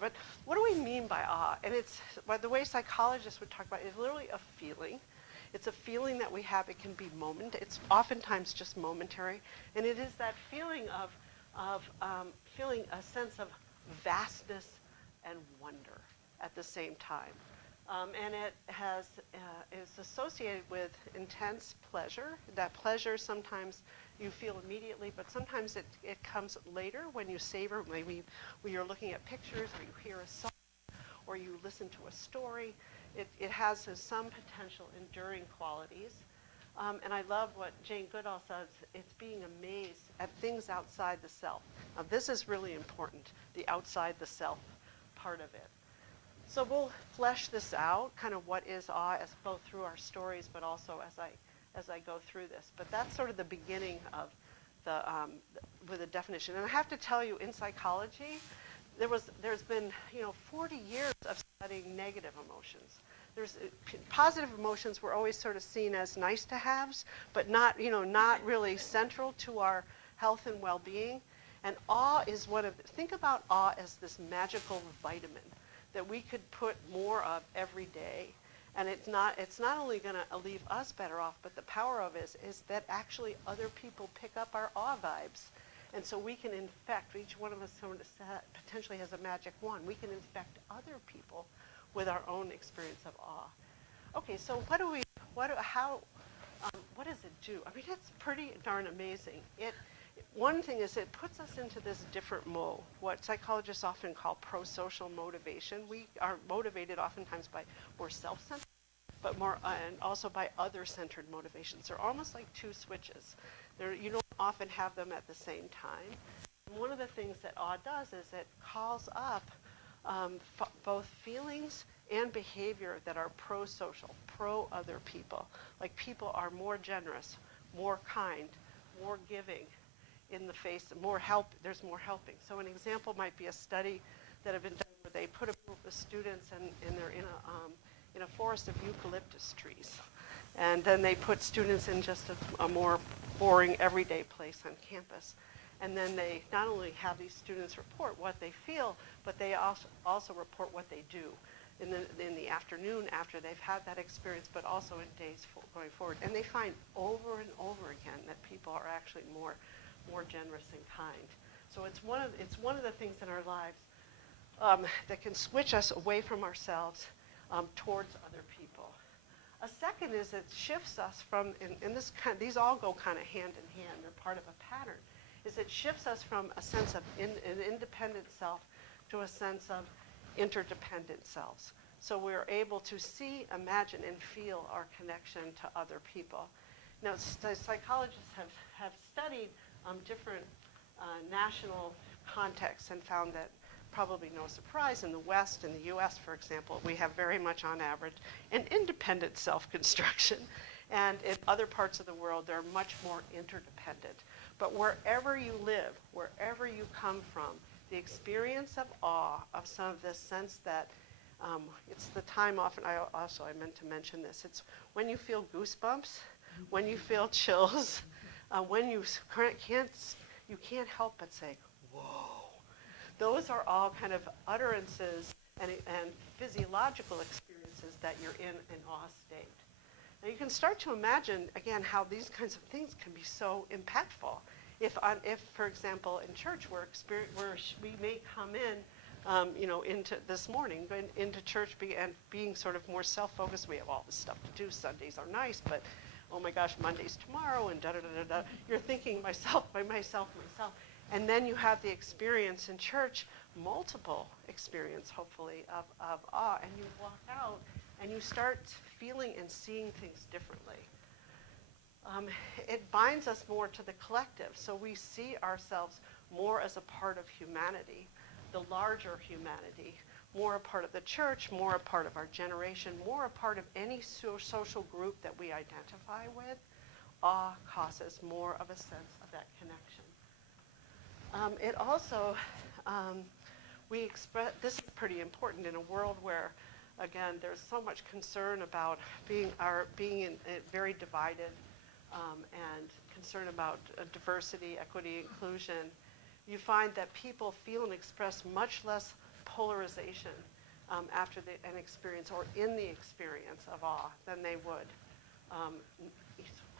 But what do we mean by awe? And it's, by the way psychologists would talk about it, is literally a feeling. It's a feeling that we have. It can be it's oftentimes just momentary. And it is that feeling of feeling a sense of vastness and wonder at the same time. And it is associated with intense pleasure. That pleasure sometimes you feel immediately, but sometimes it comes later when you savor, maybe when you're looking at pictures or you hear a song or you listen to a story. It has some potential enduring qualities. And I love what Jane Goodall says, it's being amazed at things outside the self. Now this is really important, the outside the self part of it. So we'll flesh this out, kind of what is awe, as both through our stories, but also as I go through this. But that's sort of the beginning of with a definition. And I have to tell you, in psychology, there's been 40 years of studying negative emotions. Positive emotions were always sort of seen as nice to haves, but not really central to our health and well-being. And awe is think about awe as this magical vitamin that we could put more of every day. And it's not only going to leave us better off, but the power of it is that actually other people pick up our awe vibes. And so we can infect, each one of us potentially has a magic wand. We can infect other people with our own experience of awe. Okay, so what does it do? I mean, it's pretty darn amazing. One thing is it puts us into this different mode, what psychologists often call pro-social motivation. We are motivated oftentimes by more self-centered, but and also by other-centered motivations. They're almost like two switches. You don't often have them at the same time. And one of the things that awe does is it calls up both feelings and behavior that are pro-social, pro-other people. Like people are more generous, more kind, more giving in the face, there's more helping. So an example might be a study that have been done where they put a group of students and they're in a forest of eucalyptus trees. And then they put students in just a more boring everyday place on campus. And then they not only have these students report what they feel, but they also report what they do in the afternoon after they've had that experience, but also in days going forward. And they find over and over again that people are actually more generous and kind. So it's one of the things in our lives that can switch us away from ourselves towards other people. A second is it shifts us from, and these all go kind of hand in hand, they're part of a pattern, is it shifts us from a sense of an independent self to a sense of interdependent selves. So we're able to see, imagine, and feel our connection to other people. Now, psychologists have studied different national contexts and found that, probably no surprise, in the West, in the US, for example, we have very much on average an independent self-construction. And in other parts of the world, they're much more interdependent. But wherever you live, wherever you come from, the experience of awe, of some of this sense that it's the time often, I meant to mention this, it's when you feel goosebumps, when you feel chills, when you can't help but say, whoa. Those are all kind of utterances and physiological experiences that you're in an awe state. Now you can start to imagine, again, how these kinds of things can be so impactful. If for example, in church we may come into this morning, into church being sort of more self-focused. We have all this stuff to do. Sundays are nice, but oh my gosh, Monday's tomorrow, and da-da-da-da-da. You're thinking myself. And then you have the experience in church, multiple experience, hopefully, of awe, and you walk out and you start feeling and seeing things differently. It binds us more to the collective, so we see ourselves more as a part of humanity, the larger humanity, more a part of the church, more a part of our generation, more a part of any social group that we identify with. Awe causes more of a sense of that connection. It also, this is pretty important in a world where, again, there's so much concern about being very divided and concern about diversity, equity, inclusion. You find that people feel and express much less polarization after an experience or in the experience of awe than they would,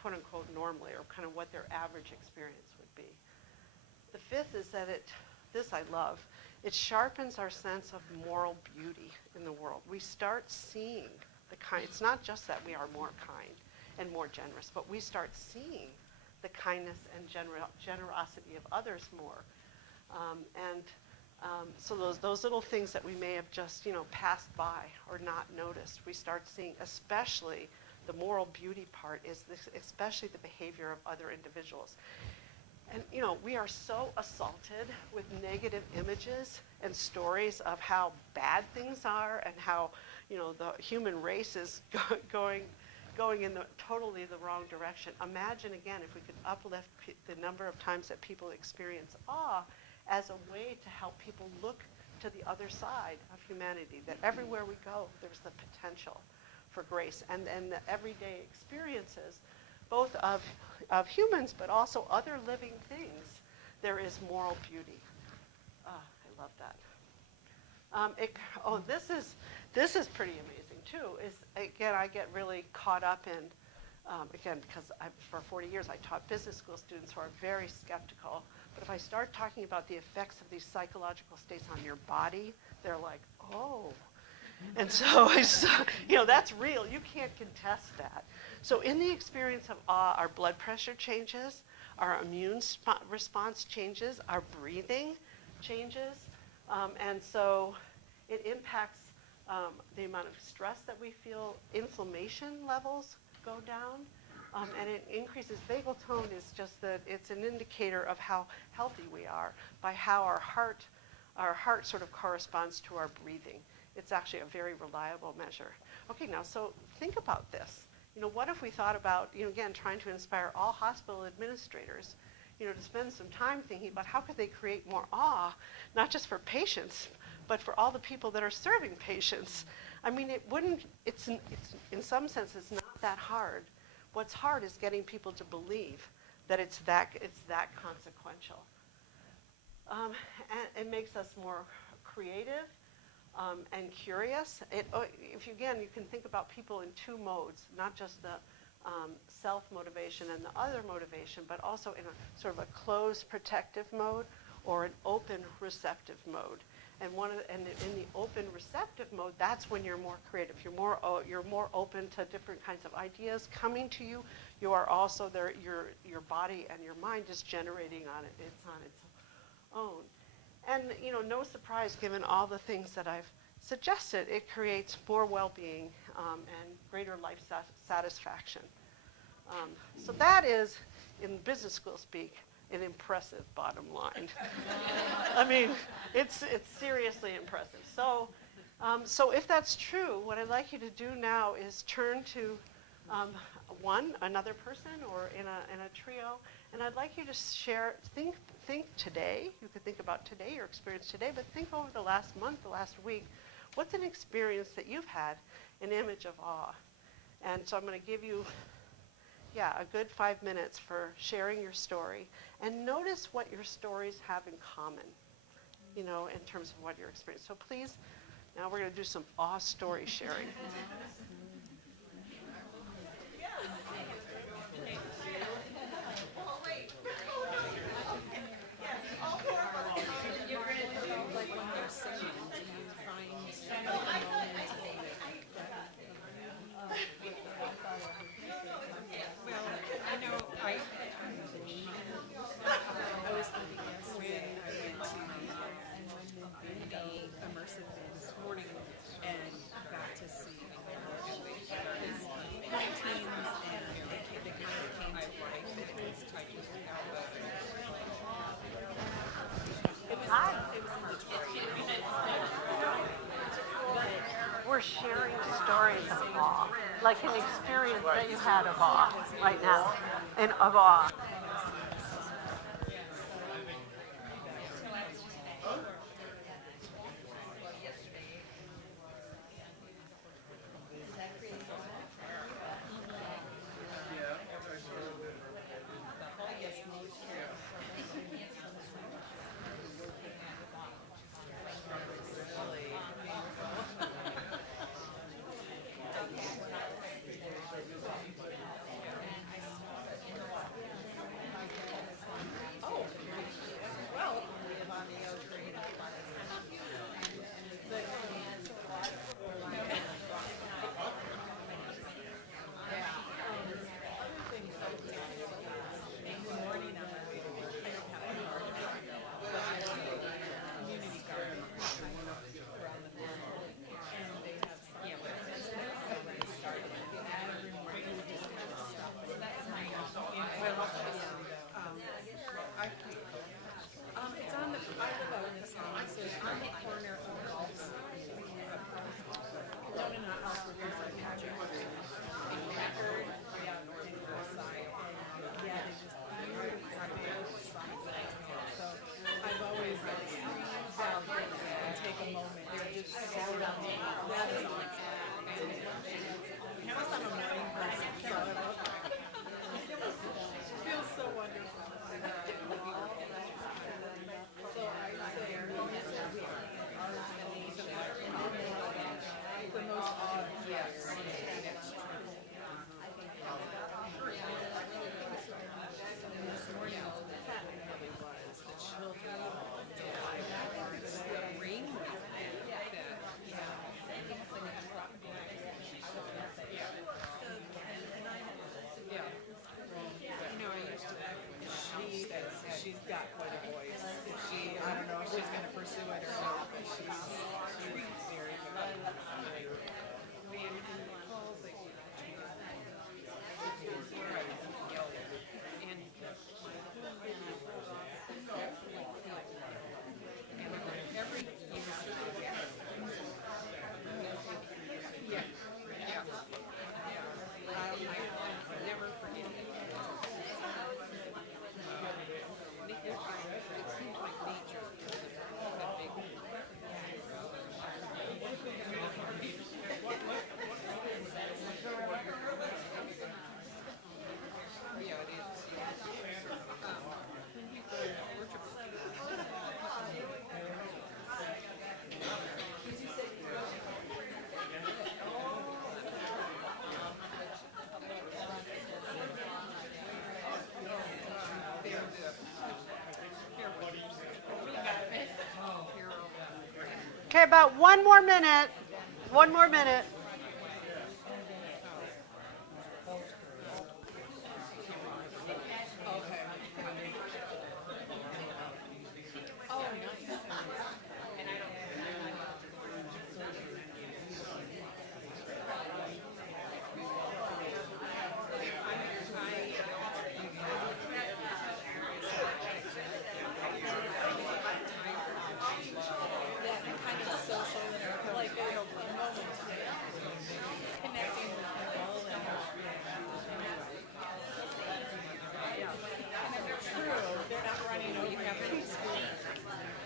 quote unquote, normally, or kind of what their average experience would be. The fifth is that this I love, it sharpens our sense of moral beauty in the world. We start seeing the kind, it's not just that we are more kind and more generous, but we start seeing the kindness and generosity of others more. So those little things that we may have just, passed by or not noticed, we start seeing, especially the moral beauty part is this, especially the behavior of other individuals. And, we are so assaulted with negative images and stories of how bad things are and how, the human race is going in totally the wrong direction. Imagine, again, if we could uplift the number of times that people experience awe as a way to help people look to the other side of humanity, that everywhere we go, there's the potential for grace. And the everyday experiences, both of humans, but also other living things, there is moral beauty. I love that. This is pretty amazing too. Again, I get really caught up in, again, because for 40 years I taught business school students who are very skeptical. But if I start talking about the effects of these psychological states on your body, they're like, oh. And so, that's real. You can't contest that. So in the experience of awe, our blood pressure changes, our immune response changes, our breathing changes. And so it impacts the amount of stress that we feel. Inflammation levels go down. And it increases. Vagal tone is just that it's an indicator of how healthy we are by how our heart sort of corresponds to our breathing. It's actually a very reliable measure. Okay, now, so think about this. What if we thought about, again, trying to inspire all hospital administrators, to spend some time thinking about how could they create more awe, not just for patients, but for all the people that are serving patients. I mean, it's in some sense, it's not that hard. What's hard is getting people to believe that it's that consequential. And it makes us more creative and curious. If you can think about people in two modes, not just the self-motivation and the other motivation, but also in a sort of a closed protective mode or an open receptive mode. And in the open receptive mode, that's when you're more creative. You're more open to different kinds of ideas coming to you. You are also there. Your body and your mind is generating on it. It's on its own. And no surprise, given all the things that I've suggested, it creates more well-being and greater life satisfaction. So that is, in business school speak, an impressive bottom line. I mean, it's seriously impressive. So if that's true, what I'd like you to do now is turn to another person or in a trio, and I'd like you to share, think today. You could think about today, your experience today, but think over the last month, the last week. What's an experience that you've had, an image of awe? And so I'm going to give you a good 5 minutes for sharing your story. And notice what your stories have in common, in terms of what you're experiencing. So please, now we're going to do some awe story sharing. We're sharing stories of awe, like an experience that you had of awe right now, and of awe. Okay, about 1 more minute. 1 more minute.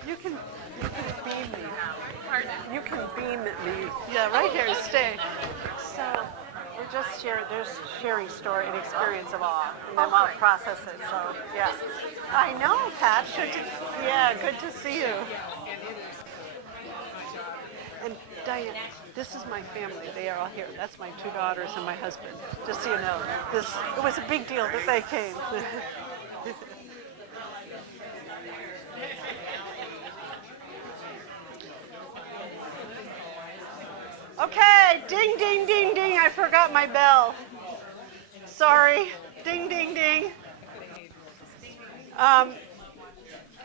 You can beam me. Pardon? You can beam me. Yeah, right here. Stay. So we're just sharing story and experience of awe, and then I'll process it. So yeah, I know, Pat. Good to see you. And Diane, this is my family. They are all here. That's my 2 daughters and my husband. Just so you know, it was a big deal that they came. Okay, ding, ding, ding, ding. I forgot my bell. Sorry. Ding, ding, ding.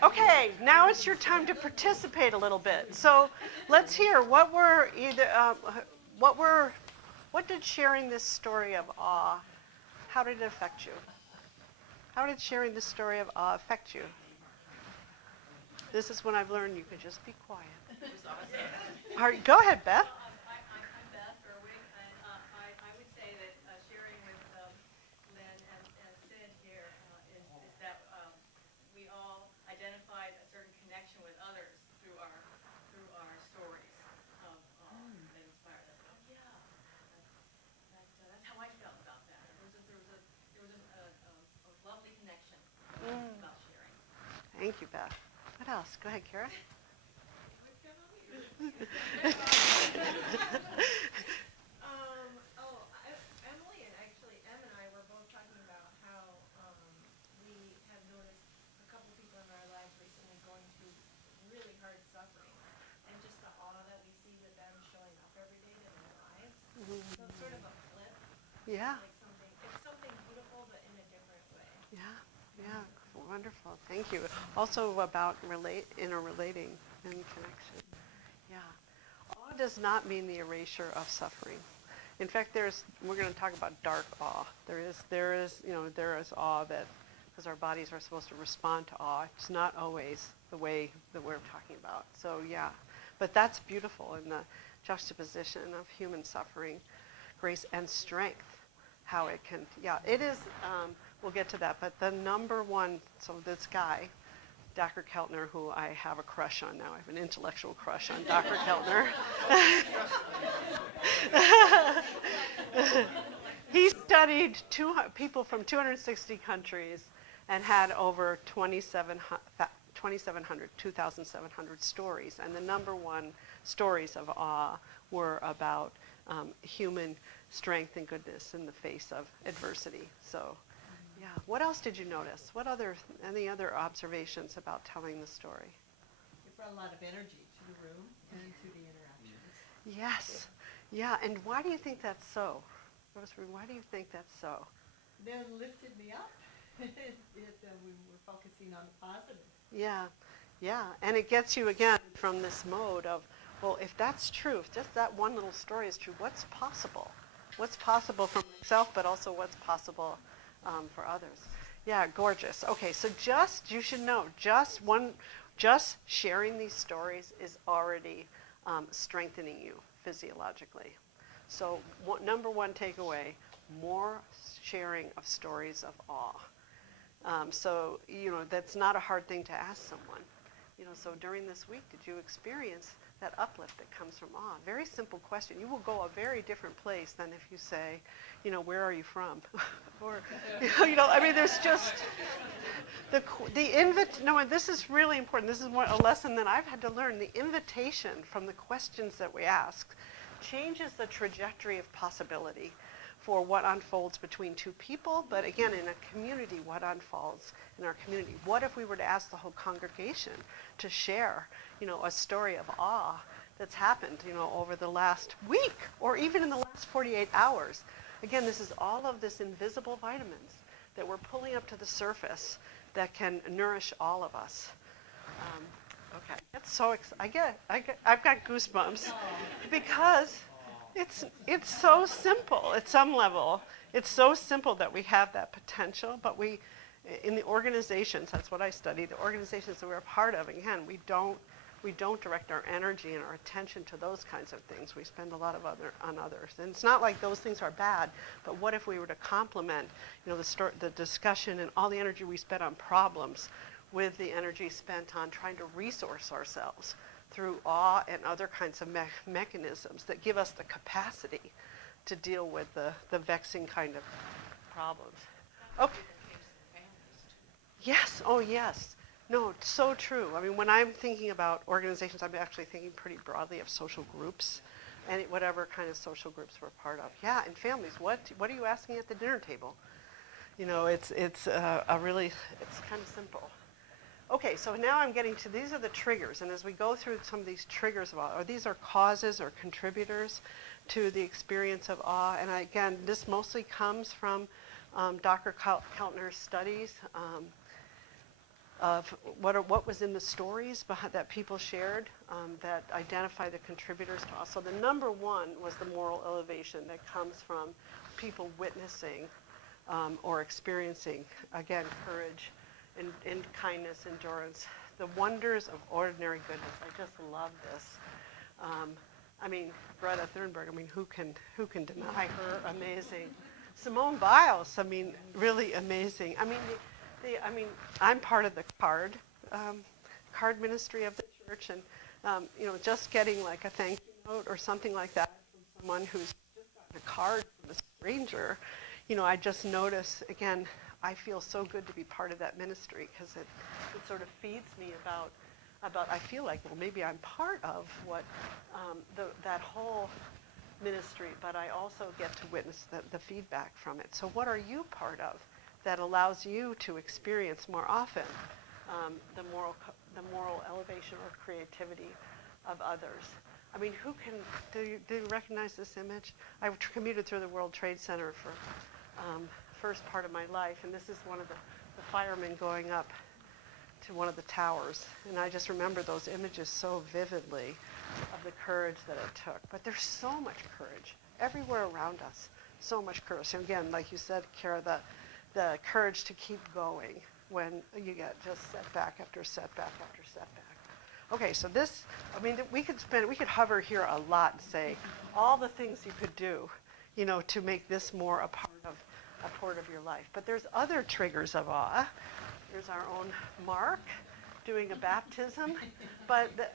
Okay, now it's your time to participate a little bit. So let's hear what did sharing this story of awe, how did it affect you? How did sharing this story of awe affect you? This is when I've learned you could just be quiet. It was awesome. All right, go ahead, Beth. I'm Beth Berwick, and I would say that sharing with Lynn and Sid here is that we all identified a certain connection with others through our stories that inspired us. Oh yeah, that's how I felt about that. There was a lovely connection about sharing. Thank you, Beth. What else? Go ahead, Kara. Emily and actually Em and I were both talking about how we have noticed a couple people in our lives recently going through really hard suffering, and just the awe that we see with them showing up every day in their lives. So it's sort of a flip. Yeah. It's something beautiful, but in a different way. Yeah, wonderful. Thank you. Also about interrelating and connection. Yeah. Awe does not mean the erasure of suffering. In fact, we're going to talk about dark awe. There is awe because our bodies are supposed to respond to awe. It's not always the way that we're talking about. So yeah, but that's beautiful in the juxtaposition of human suffering, grace, and strength. How it can, it is, we'll get to that, but the number one, so this guy, Dr. Keltner, who I have a crush on now. I have an intellectual crush on Dr. Keltner. He studied people from 260 countries and had over 2,700 stories. And the number one stories of awe were about human strength and goodness in the face of adversity. So, yeah. What else did you notice? Any other observations about telling the story? It brought a lot of energy to the room and to the interactions. Yes. Yeah. And why do you think that's so? Rosemary, why do you think that's so? Then lifted me up. We were focusing on the positive. Yeah. Yeah. And it gets you again from this mode of, well, if that's true, if just that one little story is true, what's possible? What's possible for myself, but also what's possible for others? Yeah, gorgeous. Okay, so you should know, just sharing these stories is already strengthening you physiologically. So number one takeaway, more sharing of stories of awe. So, that's not a hard thing to ask someone. So during this week, did you experience that uplift that comes from awe? Very simple question. You will go a very different place than if you say, where are you from? Or, there's just this is really important. This is a lesson that I've had to learn. The invitation from the questions that we ask changes the trajectory of possibility for what unfolds between two people, but again, in a community, what unfolds in our community. What if we were to ask the whole congregation to share, a story of awe that's happened, over the last week or even in the last 48 hours? Again, this is all of this invisible vitamins that we're pulling up to the surface that can nourish all of us. Okay, that's so exciting. I've got goosebumps because it's so simple at some level. It's so simple that we have that potential, but in the organizations, that's what I study, the organizations that we're a part of, again, we don't direct our energy and our attention to those kinds of things. We spend a lot on others. And it's not like those things are bad, but what if we were to complement, the discussion and all the energy we spent on problems with the energy spent on trying to resource ourselves through awe and other kinds of mechanisms that give us the capacity to deal with the vexing kind of problems. Okay. Yes. Oh, yes. No, it's so true. When I'm thinking about organizations, I'm actually thinking pretty broadly of social groups and whatever kind of social groups we're part of. Yeah, and families. What are you asking at the dinner table? It's kind of simple. Okay, so now I'm getting to, these are the triggers, and as we go through some of these triggers of awe, these are causes or contributors to the experience of awe, and again, this mostly comes from Dr. Keltner's studies of what was in the stories that people shared that identify the contributors to awe. So the number one was the moral elevation that comes from people witnessing or experiencing, again, courage, and kindness, endurance, the wonders of ordinary goodness. I just love this. Greta Thunberg, who can deny her amazing? Simone Biles, really amazing. I'm part of the card ministry of the church, and just getting like a thank you note or something like that from someone who's just gotten a card from a stranger, I just notice, again, I feel so good to be part of that ministry because it sort of feeds me about I feel like, well, maybe I'm part of what that whole ministry, but I also get to witness the feedback from it. So what are you part of that allows you to experience more often the moral elevation or creativity of others? Who can, do you recognize this image? I commuted through the World Trade Center for first part of my life, and this is one of the firemen going up to one of the towers, and I just remember those images so vividly of the courage that it took. But there's so much courage everywhere around us, so much courage. And again, like you said, Kara, the courage to keep going when you get just setback after setback after setback. Okay, so this, we could hover here a lot and say all the things you could do, to make this more a part of your life. But there's other triggers of awe. There's our own Mark. doing a baptism, but the,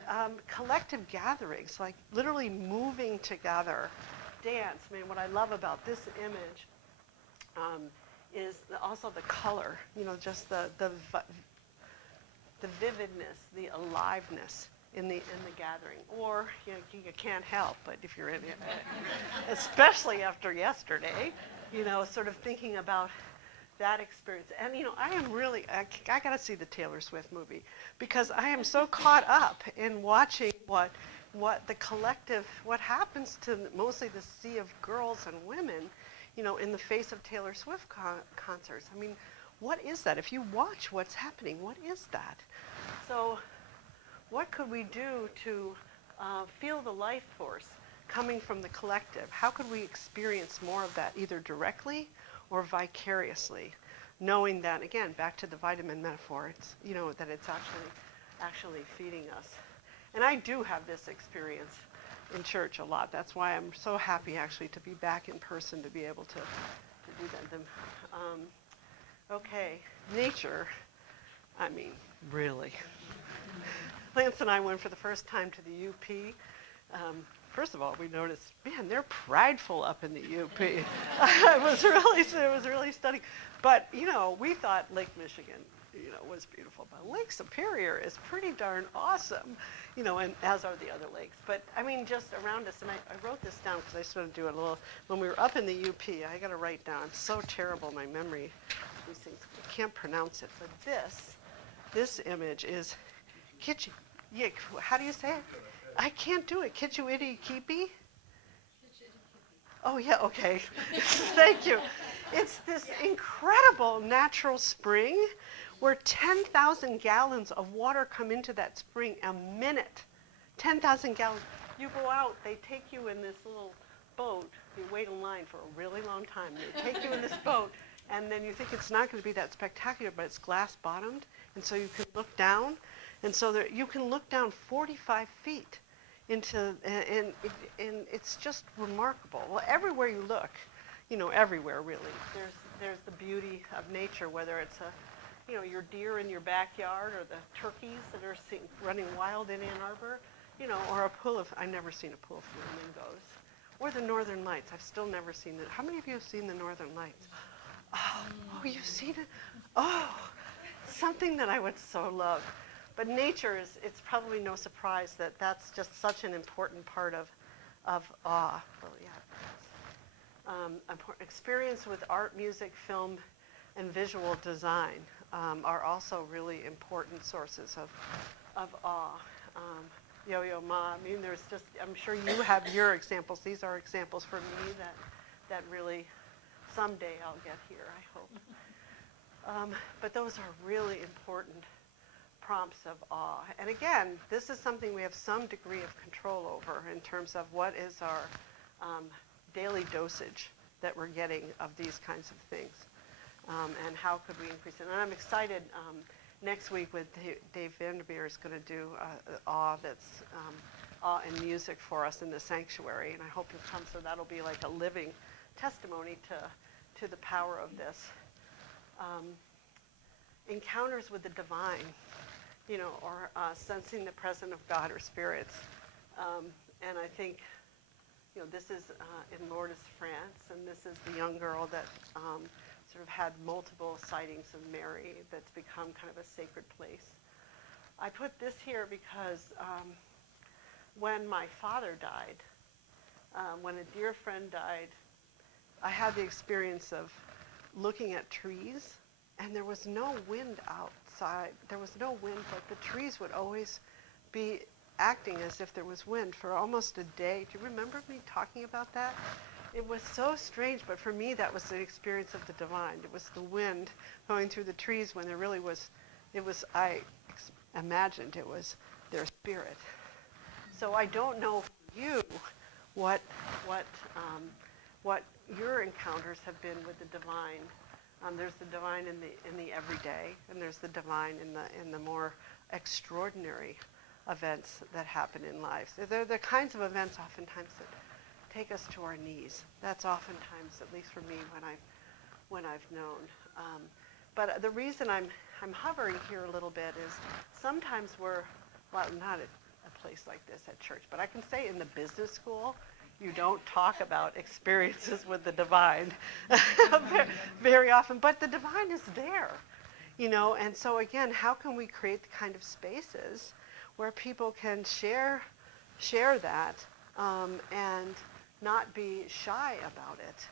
collective gatherings, like literally moving together, dance. I mean, what I love about this image is also the color, you know, just the vividness, the aliveness in the gathering. Or you know, you can't help, but if you're in it, especially after yesterday, you know, sort of thinking about that experience. And you know, I am really, I gotta see the Taylor Swift movie, because I am so caught up in watching what the collective, what happens to mostly the sea of girls and women, you know, in the face of Taylor Swift concerts. I mean, what is that? If you watch what's happening, what is that? So what could we do to feel the life force coming from the collective? How could we experience more of that, either directly or vicariously, knowing that, again, back to the vitamin metaphor, it's, you know, that it's actually feeding us. And I do have this experience in church a lot. That's why I'm so happy, actually, to be back in person, to be able to do that. Okay, nature, I mean, really. Lance and I went for the first time to the UP. First of all, we noticed, man, they're prideful up in the UP. It was really stunning. But, you know, we thought Lake Michigan, you know, was beautiful. But Lake Superior is pretty darn awesome, you know, and as are the other lakes. But, I mean, just around us, and I wrote this down because I sort of do a little, when we were up in the UP, I got to write down, it's so terrible, my memory, these things, I can't pronounce it. But this image is, yeah, how do you say it? I can't do it. Kitchewitty-keepy? Oh, yeah, okay. Thank you. It's this incredible natural spring where 10,000 gallons of water come into that spring a minute. 10,000 gallons. You go out, they take you in this little boat. You wait in line for a really long time. They take you in this boat, and then you think it's not going to be that spectacular, but it's glass-bottomed, and so you can look down. And so there, you can look down 45 feet into, and it's just remarkable. Well, everywhere you look, you know, everywhere really, there's the beauty of nature, whether it's you know, your deer in your backyard, or the turkeys that are running wild in Ann Arbor, you know, or a pool of, I've never seen a pool of flamingos, or the northern lights. I've still never seen it. How many of you have seen the northern lights? Oh, you've seen it? Oh, something that I would so love. But nature is, it's probably no surprise that that's just such an important part of awe. Well, yeah. Experience with art, music, film, and visual design are also really important sources of awe. Yo-Yo Ma, I mean, there's just, I'm sure you have your examples. These are examples for me that really, someday I'll get here, I hope. But those are really important prompts of awe. And again, this is something we have some degree of control over in terms of what is our daily dosage that we're getting of these kinds of things, and how could we increase it. And I'm excited, next week with Dave Vanderveer is going to do awe and music for us in the sanctuary, and I hope you'll come, so that'll be like a living testimony to the power of this. Encounters with the divine, you know, or sensing the presence of God or spirits. And I think, you know, this is in Lourdes, France, and this is the young girl that sort of had multiple sightings of Mary that's become kind of a sacred place. I put this here because when my father died, when a dear friend died, I had the experience of looking at trees, and there was no wind outside. There was no wind, but the trees would always be acting as if there was wind for almost a day. Do you remember me talking about that? It was so strange, but for me that was the experience of the divine. It was the wind going through the trees when there really was, I imagined it was their spirit. So I don't know for you what your encounters have been with the divine. There's the divine in the everyday, and there's the divine in the more extraordinary events that happen in life. They're the kinds of events oftentimes that take us to our knees. That's oftentimes, at least for me, when I've known. But the reason I'm I'm hovering here a little bit is sometimes we're, well, not at a place like this at church, but I can say in the business school, you don't talk about experiences with the divine very often, but the divine is there, you know, and so again, how can we create the kind of spaces where people can share that and not be shy about it?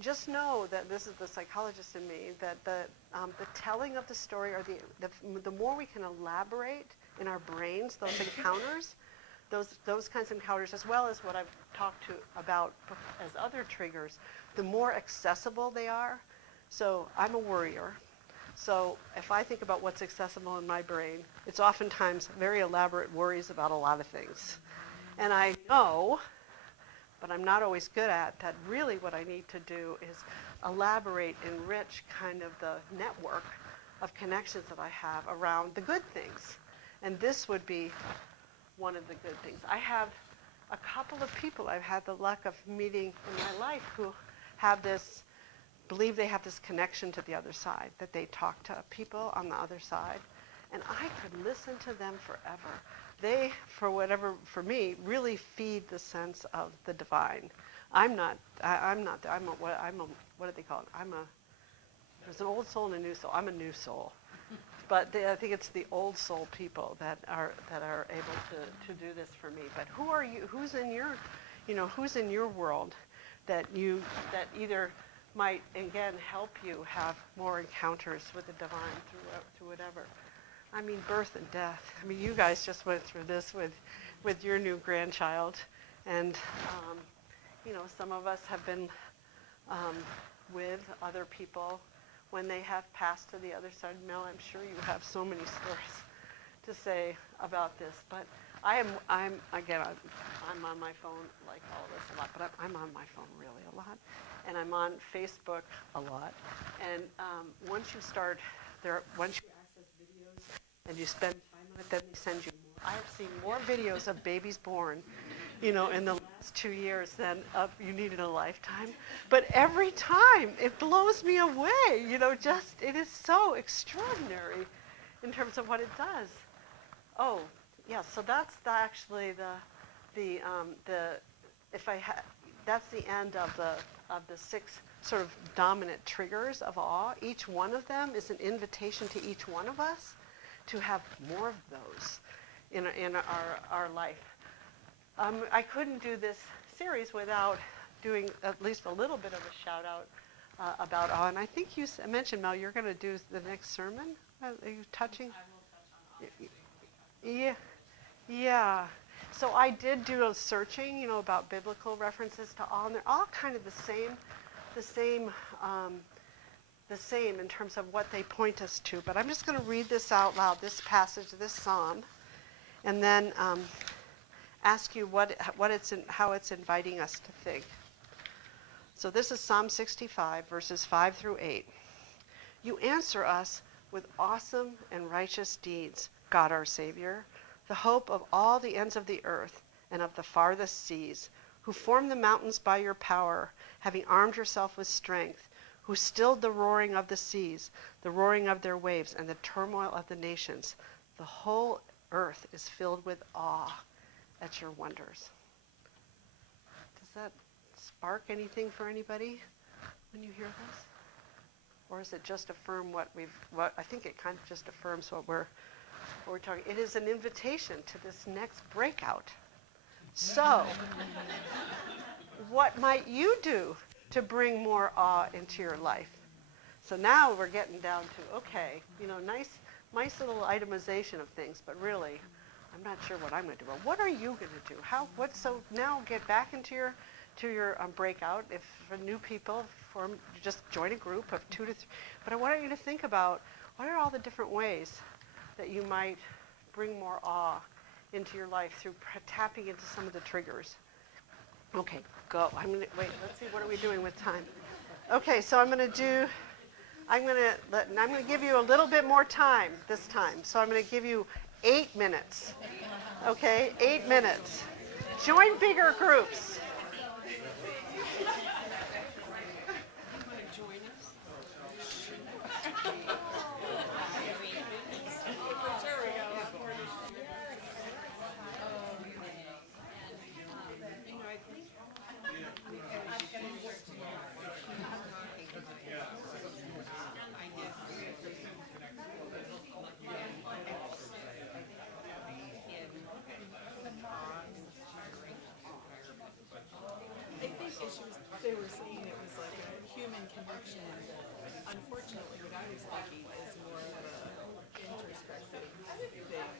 Just know that this is the psychologist in me, that the telling of the story, or the more we can elaborate in our brains those encounters, those kinds of encounters, as well as what I've talked about as other triggers, the more accessible they are. So I'm a worrier. So if I think about what's accessible in my brain, it's oftentimes very elaborate worries about a lot of things. And I know, but I'm not always good at, that really what I need to do is elaborate, enrich kind of the network of connections that I have around the good things. And this would be one of the good things. I have a couple of people I've had the luck of meeting in my life who have this, believe they have this connection to the other side, that they talk to people on the other side. And I could listen to them forever. They, for me, really feed the sense of the divine. what do they call it? There's an old soul and a new soul. I'm a new soul. But I think it's the old soul people that are able to do this for me. But who are you? Who's in your world that either might again help you have more encounters with the divine through whatever? I mean, birth and death. I mean, you guys just went through this with your new grandchild, and some of us have been with other people when they have passed to the other side. Mel, I'm sure you have so many stories to say about this, but I'm on my phone like all of us a lot, but I'm on my phone really a lot, and I'm on Facebook a lot, and once you access videos and you spend time on it, then they send you more. I have seen more videos of babies born, in the last 2 years than you need in a lifetime. But every time it blows me away, it is so extraordinary in terms of what it does. Oh, yeah, so that's actually that's the end of the 6 sort of dominant triggers of awe. Each one of them is an invitation to each one of us to have more of those in our life. I couldn't do this series without doing at least a little bit of a shout out about awe. And I think you mentioned, Mel, you're going to do the next sermon. Are you touching? I will touch on awe. Yeah. So I did do a searching, about biblical references to awe, and they're all kind of the same in terms of what they point us to. But I'm just going to read this out loud, this passage, this psalm, and then ask you how it's inviting us to think. So this is Psalm 65, verses 5 through 8. You answer us with awesome and righteous deeds, God our Savior, the hope of all the ends of the earth and of the farthest seas, who formed the mountains by your power, having armed yourself with strength, who stilled the roaring of the seas, the roaring of their waves, and the turmoil of the nations. The whole earth is filled with awe at your wonders. Does that spark anything for anybody when you hear this? Or does it just affirm what I think it kind of just affirms what we're talking. It is an invitation to this next breakout. So, what might you do to bring more awe into your life? So now we're getting down to, okay, nice little itemization of things, but really, I'm not sure what I'm going to do. But what are you going to do? So now get back into your breakout. If for new people, just join a group of 2 to 3. But I want you to think about what are all the different ways that you might bring more awe into your life through tapping into some of the triggers. Okay, go. Let's see, what are we doing with time? Okay, so I'm going to give you a little bit more time this time. So I'm going to give you 8 minutes. Okay, 8 minutes. Join bigger groups. they were saying it was like a human connection. Unfortunately, what I was thinking is more of a introspective thing.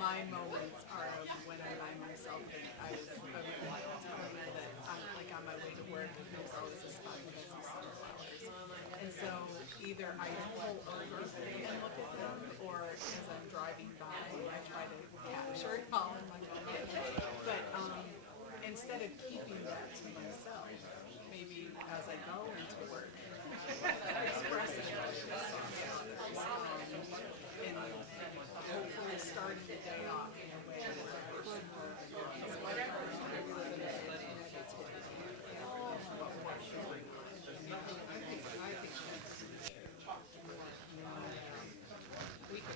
My moments are of when I'm by myself and I was that I'm like on my way to work and there's always a spot that has these sunflowers. And so either I pull over and look at them, or as I'm driving by, I try to capture it all in my phone. But instead of keeping that to myself, maybe as I go into work, express it and hopefully starting the day off in a way that the person is whatever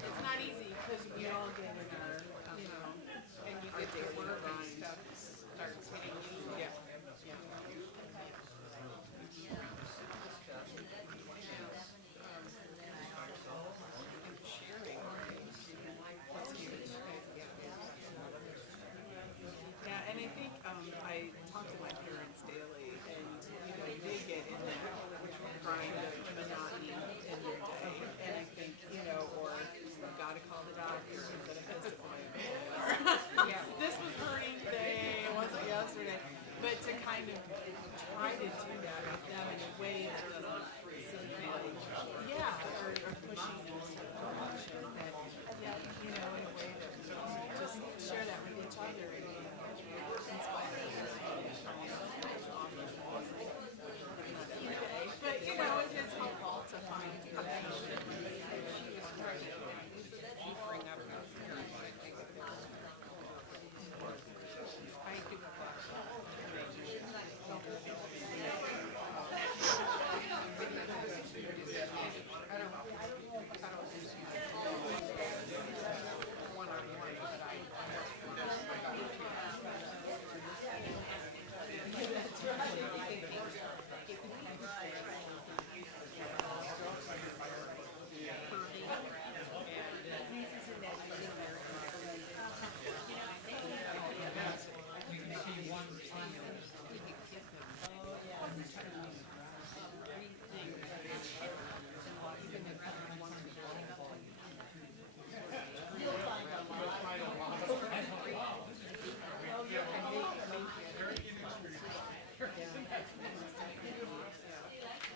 it's not easy because we all get in our, and you get to work on stuff starts hitting you. Yeah. Yeah, and I think I talk to my parents daily, and they get in that grind of monotony in their day, and I think or gotta call the doctor instead of this appointment. This was hurting today, it wasn't yesterday, but to kind of try to do that with them in a way that doesn't seem like or pushing them to the direction that in a way that just share that with each other and inspire them. But it is helpful to find connection.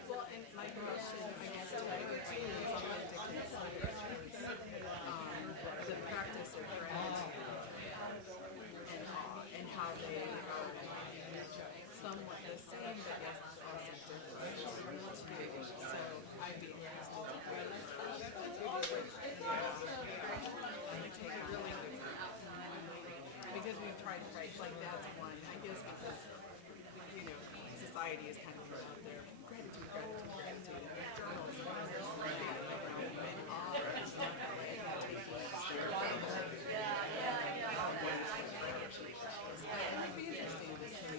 Well, and my question, I guess, to you too, is something to consider is the practice of gratitude and how they are somewhat the same, but yet also different too. So I'd be interested to hear take a really different because we've tried to write like that's one, I guess because society is kind of put out there gratitude, and their journals and stuff like that. It'd be interesting to see.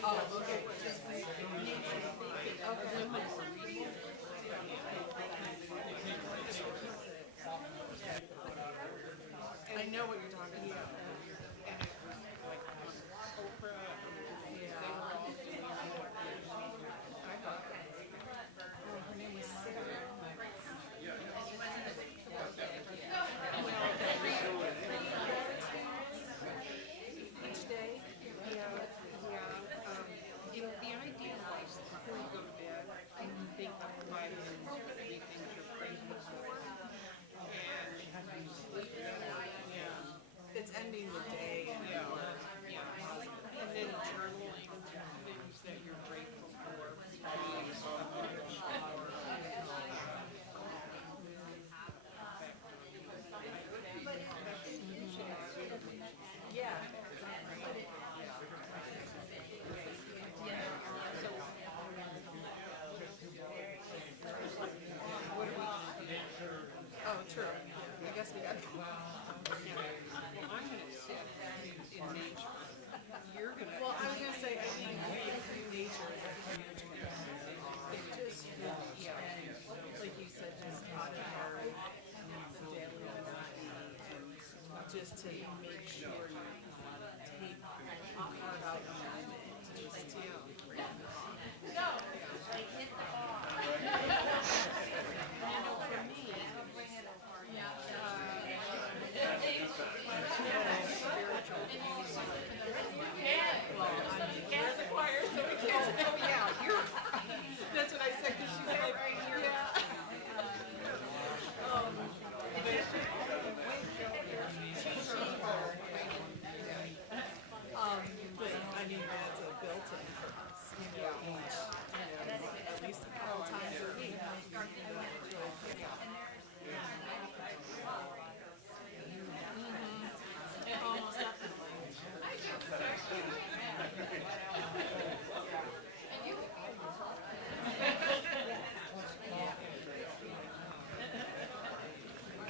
Oh, okay. I know what you're talking about. Her name was Sarah. Each day? The idea was before you go to bed, and think of 5 minutes of 3 things you're grateful for, and sleep. It's ending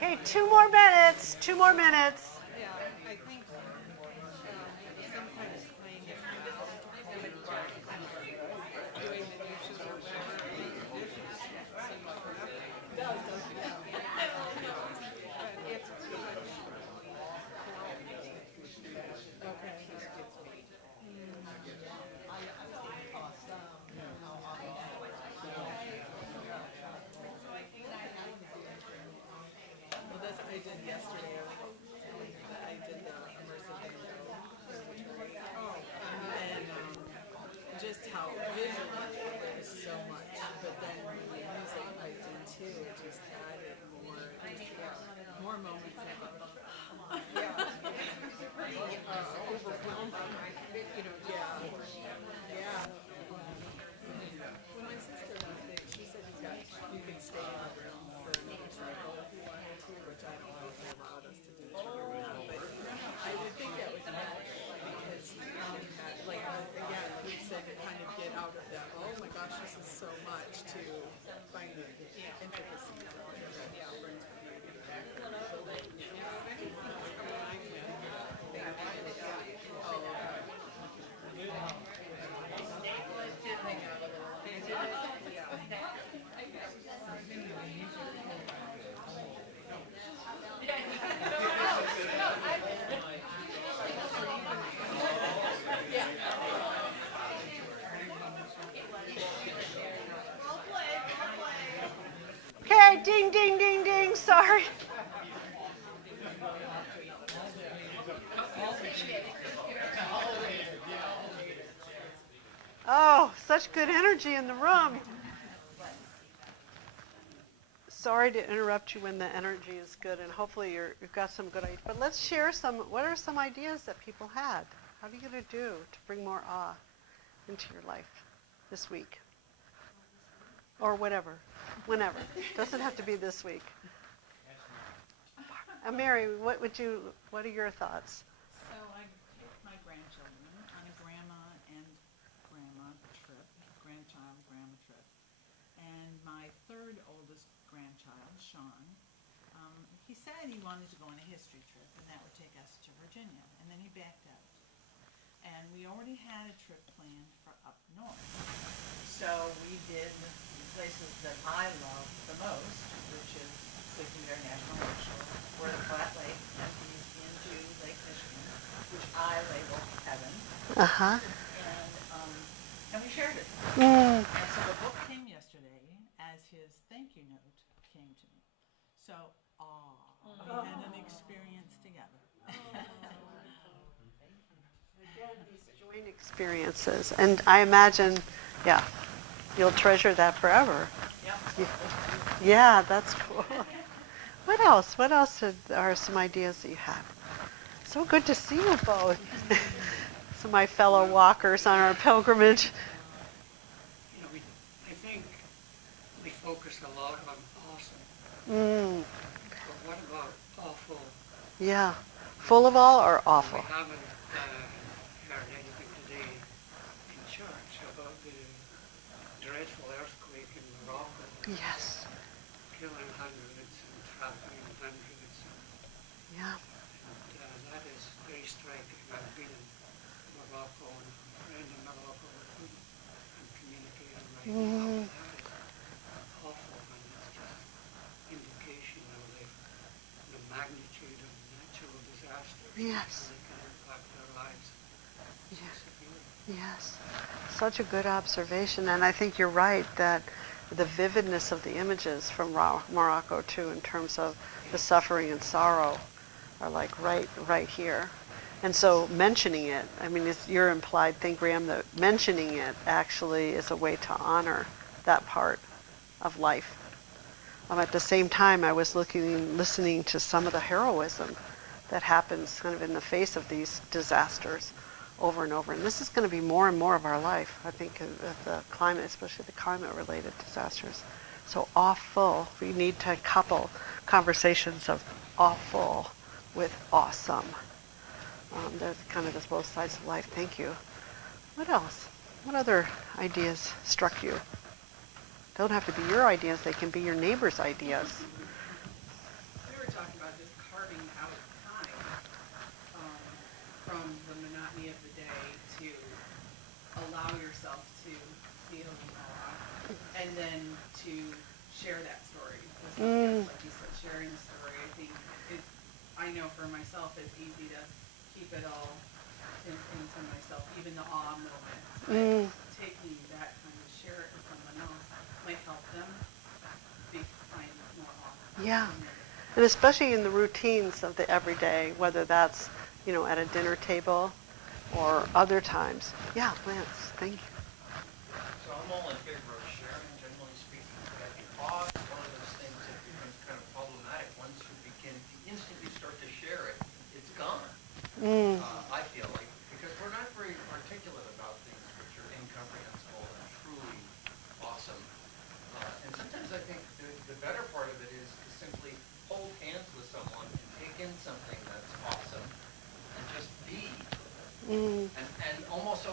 Okay, 2 more minutes. 2 more minutes. Yeah, I think some kind of playing it out, even doing the dishes or whatever, make the dishes so you don't have to. Does, doesn't it? But it's too much flow. Okay. Just gets me. Well, that's what I did yesterday. I was telling her that I did the immersive video inventory. And just how visually there's so much. But then when the music piped in too, it just added more, more moments of Overwhelmed by my, yeah. Yeah. When my sister went, she said you can stay in a room for another cycle if you wanted to, which I don't know if they allowed us to do here now, but I would think that would help because like again, we said to kind of get out of that, oh my gosh, this is so much, to find the intricacies of it that brings the beauty back. Okay, ding, ding, ding, ding. Sorry. Oh, such good energy in the room. Sorry to interrupt you when the energy is good, and hopefully you've got some good ideas. But let's share some. What are some ideas that people had? What are you going to do to bring more awe into your life this week? Or whatever, whenever. Doesn't have to be this week. Mary, what are your thoughts? So I take my grandchildren on a grandma and grandma trip, grandma trip. And my third oldest grandchild, Sean, he said he wanted to go on a history trip, and that would take us to Virginia. And then he backed out. And we already had a trip planned for up north. So we did the places that I love the most, which is Sleeping Bear National Lakeshore, where the Flat Lake empties into Lake Michigan, which I label heaven. Uh-huh. And we shared it. Mm. And so the book came yesterday as his thank you note came to me. So, we had an experience together. Again, these joint experiences. And I imagine, yeah, you'll treasure that forever. Yep. Yeah, that's cool. What else? What else are some ideas that you have? So good to see you both. Some of my fellow walkers on our pilgrimage. I think we focus a lot on awesome. Mm. But what about awful? Yeah. Full of all or awful? We haven't heard anything today in church about the dreadful earthquake in Morocco. Yes. Killing hundreds and trapping hundreds. Yeah. And that is very striking. I've been in Morocco and a friend in Morocco with whom I'm communicating right now. That is awful, and it's just indication of the magnitude of natural disasters. Yes. And they can impact our lives so Yes. severely. Yes. Such a good observation. And I think you're right that the vividness of the images from Morocco too, in terms of the suffering and sorrow, are like right here. And so mentioning it, I mean, it's your implied thing, Graham, that mentioning it actually is a way to honor that part of life. At the same time, I was listening to some of the heroism that happens kind of in the face of these disasters over and over. And this is going to be more and more of our life, I think, of the climate, especially the climate-related disasters. So awful. We need to couple conversations of awful with awesome. There's kind of both sides of life. Thank you. What else? What other ideas struck you? Don't have to be your ideas. They can be your neighbor's ideas. We were talking carving out time from the monotony of the day to allow yourself to feel the awe, and then to share that story with somebody else, like you said, sharing the story. I think I know for myself it's easy to keep it all into myself, even the awe moments. But taking that time to share it with someone else might help them find more awe. Yeah. And especially in the routines of the everyday, whether that's, at a dinner table or other times. Yeah, Lance, thank you. So I'm all in favor of sharing, generally speaking. But I think awe is one of those things that becomes kind of problematic once you begin, if you instantly start to share it, it's gone. I feel like, because we're not very articulate about things which are incomprehensible and truly awesome. And sometimes I think the better part of it is to simply hold hands with someone and take in something that's awesome and just be. And almost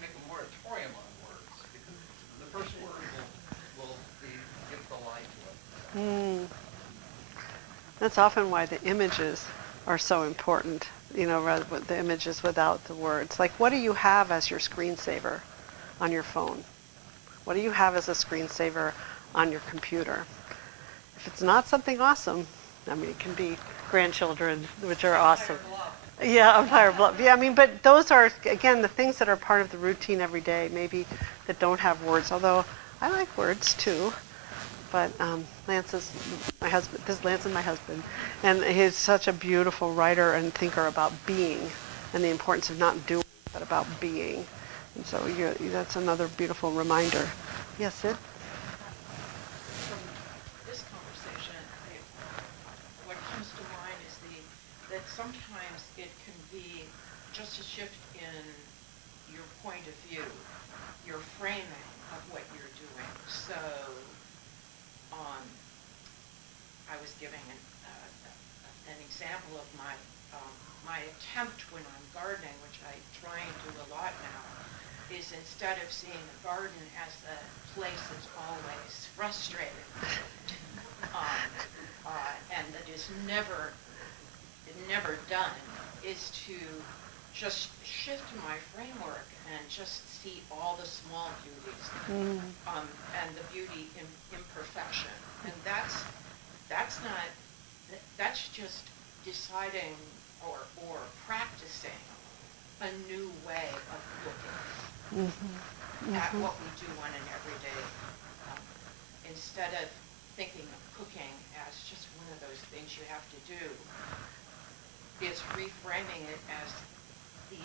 make a moratorium on words, because the first word will give the lie to it. That's often why the images are so important, rather with the images without the words. Like, what do you have as your screensaver on your phone? What do you have as a screensaver on your computer? If it's not something awesome, it can be grandchildren, which are awesome. Yeah, umpire bluff. Yeah, but those are, again, the things that are part of the routine every day, maybe that don't have words, although I like words too. But Lance is my husband. This is Lance is my husband. And he's such a beautiful writer and thinker about being and the importance of not doing, but about being. And so that's another beautiful reminder. Yes, Sid? From this conversation, what comes to mind is that sometimes it can be just a shift in your point of view, your framing of what you're doing. So I was giving an example of my attempt when I'm gardening, which I try and do a lot now, is instead of seeing the garden as a place that's always frustrating and that is never done, is to just shift my framework and just see all the small beauties and the beauty in imperfection. And that's just deciding or practicing a new way of looking at what we do on an everyday, instead of thinking of cooking as just one of those things you have to do, is reframing it as the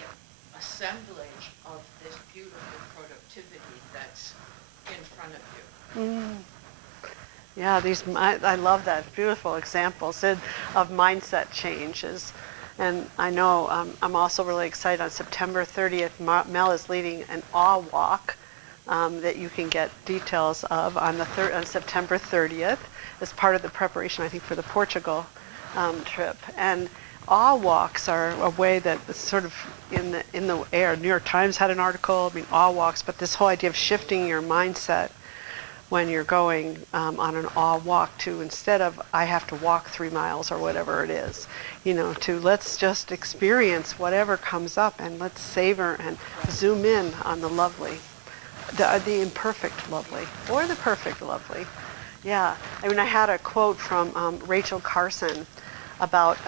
assemblage of this beautiful productivity that's in front of you. Yeah, I love that. Beautiful examples of mindset changes. And I know I'm also really excited. On September 30th, Mel is leading an awe walk that you can get details of on September 30th as part of the preparation, I think, for the Portugal trip. And awe walks are a way that is sort of in the air. New York Times had an article, awe walks, but this whole idea of shifting your mindset when you're going on an awe walk to, instead of I have to walk 3 miles or whatever it is, to let's just experience whatever comes up and let's savor and zoom in on the lovely, the imperfect lovely, or the perfect lovely. Yeah, I had a quote from Rachel Carson about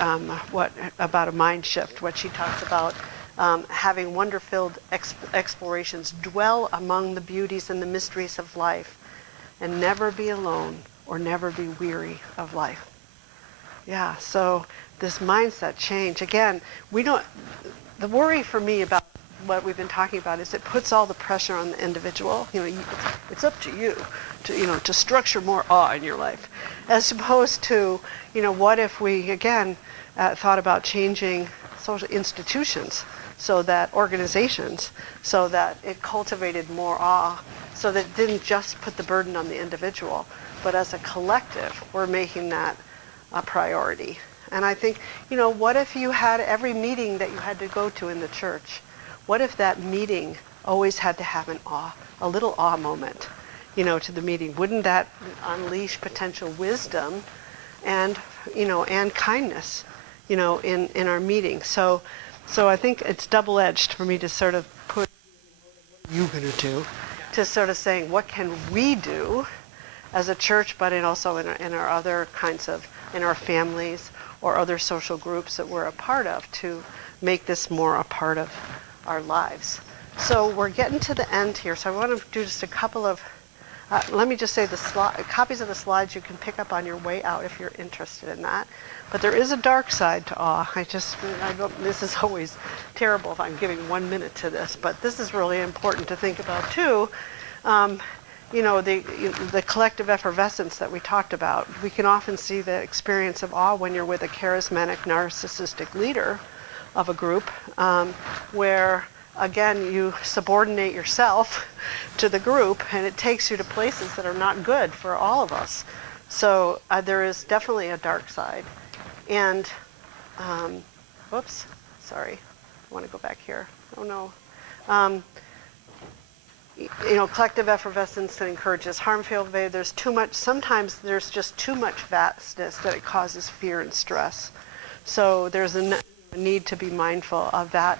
about a mind shift. What she talks about having wonder-filled explorations, dwell among the beauties and the mysteries of life, and never be alone or never be weary of life. Yeah, so this mindset change, again, the worry for me about what we've been talking about is it puts all the pressure on the individual. It's up to you to structure more awe in your life, as opposed to, what if we, again, thought about changing social institutions, so that organizations, so that it cultivated more awe, so that it didn't just put the burden on the individual, but as a collective, we're making that a priority. And I think, what if you had every meeting that you had to go to in the church, what if that meeting always had to have a little awe moment, to the meeting? Wouldn't that unleash potential wisdom and kindness in our meeting. So I think it's double-edged for me to sort of put what are you going to do, to sort of saying what can we do as a church, but also in our other kinds of, in our families or other social groups that we're a part of, to make this more a part of our lives. So we're getting to the end here, so I want to do just a couple of, let me just say the copies of the slides you can pick up on your way out if you're interested in that. But there is a dark side to awe. This is always terrible if I'm giving 1 minute to this, but this is really important to think about too. The collective effervescence that we talked about. We can often see the experience of awe when you're with a charismatic, narcissistic leader of a group, where, again, you subordinate yourself to the group, and it takes you to places that are not good for all of us. So there is definitely a dark side. And, whoops, sorry, I want to go back here. Oh no. Collective effervescence that encourages harmful behavior. There's too much, sometimes there's just too much vastness that it causes fear and stress. So there's a need to be mindful of that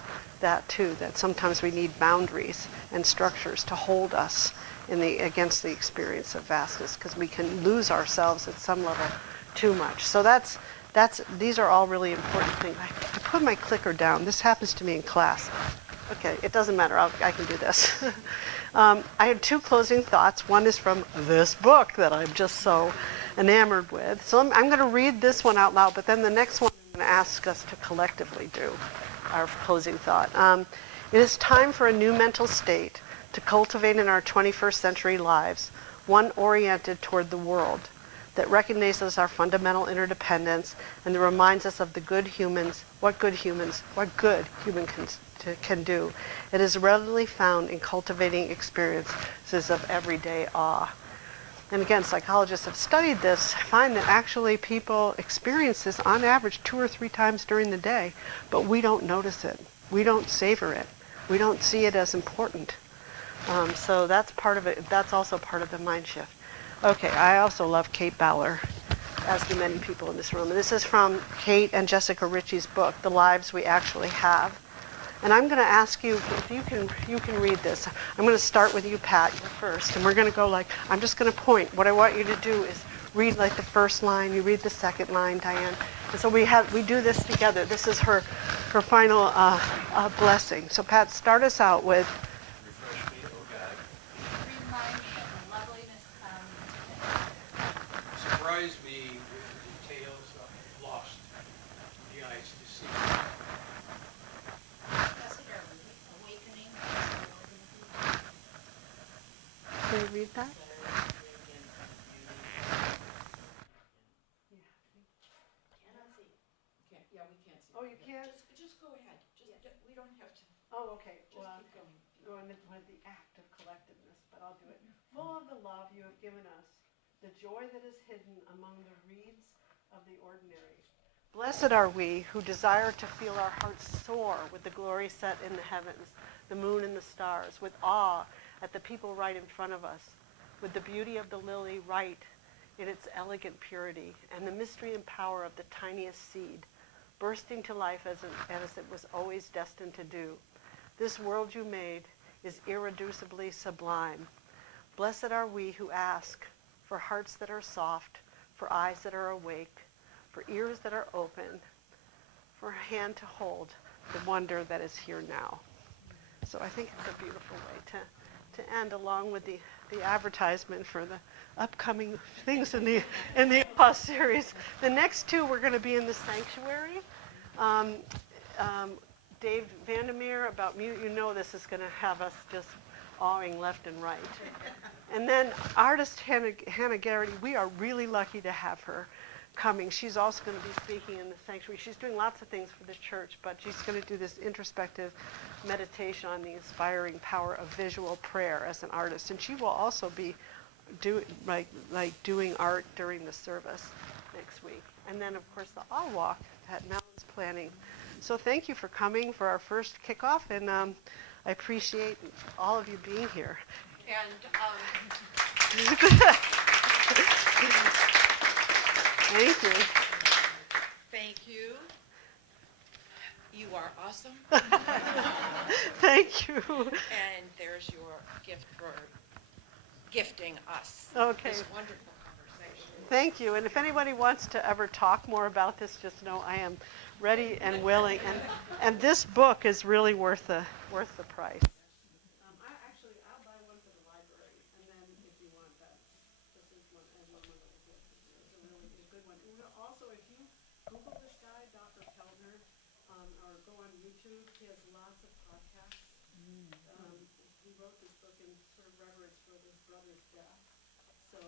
too, that sometimes we need boundaries and structures to hold us against the experience of vastness, because we can lose ourselves at some level too much. So these are all really important things. I put my clicker down. This happens to me in class. Okay, it doesn't matter. I can do this. I had 2 closing thoughts. One is from this book that I'm just so enamored with. So I'm going to read this one out loud, but then the next one I'm going to ask us to collectively do our closing thought. It is time for a new mental state to cultivate in our 21st century lives, one oriented toward the world, that recognizes our fundamental interdependence and that reminds us of what good human can do. It is readily found in cultivating experiences of everyday awe. And again, psychologists have studied this, find that actually people experience this on average 2 or 3 times during the day, but we don't notice it. We don't savor it. We don't see it as important. So that's part of it. That's also part of the mind shift. Okay, I also love Kate Ballard, as do many people in this room. And this is from Kate and Jessica Ritchie's book, The Lives We Actually Have. And I'm going to ask you if you can read this. I'm going to start with you, Pat, you're first. And we're going to go I'm just going to point. What I want you to do is read the first line. You read the second line, Diane. And so we do this together. This is her final blessing. So Pat, start us out with. Refresh me, O God. Remind me of the loveliness found today. Surprise me with the details of lost, the eyes to see. Awakening. Can you read that? Yeah, we can't see. Oh, you can't? Just go ahead. We don't have to. Oh, okay. Just keep going. Going with the act of collectiveness, but I'll do it. Full of the love you have given us, the joy that is hidden among the reeds of the ordinary. Blessed are we who desire to feel our hearts soar with the glory set in the heavens, the moon and the stars, with awe at the people right in front of us, with the beauty of the lily right in its elegant purity, and the mystery and power of the tiniest seed, bursting to life as it was always destined to do. This world you made is irreducibly sublime. Blessed are we who ask for hearts that are soft, for eyes that are awake, for ears that are open, for a hand to hold the wonder that is here now. So I think it's a beautiful way to end, along with the advertisement for the upcoming things in the Pause series. The next 2 we're going to be in the sanctuary. Dave Vandermeer about mute, this is going to have us just awing left and right. And then artist Hannah Garrity, we are really lucky to have her coming. She's also going to be speaking in the sanctuary. She's doing lots of things for the church, but she's going to do this introspective meditation on the inspiring power of visual prayer as an artist. And she will also be doing art during the service next week. And then, of course, the All Walk that Mel's planning. So thank you for coming for our first kickoff, and I appreciate all of you being here. And Thank you. thank you You are awesome, Thank you. and there's your gift for gifting us Okay. this wonderful conversation. Thank you. And if anybody wants to ever talk more about this, just know I am ready and willing. And this book is really worth the price. I'll buy one for the library, and then if you want that, this is one as one of the gifts. It's a really good one. And also, if you Google this guy, Dr. Peltner, or go on YouTube, he has lots of podcasts. He wrote this book in sort of reverence for his brother's death. So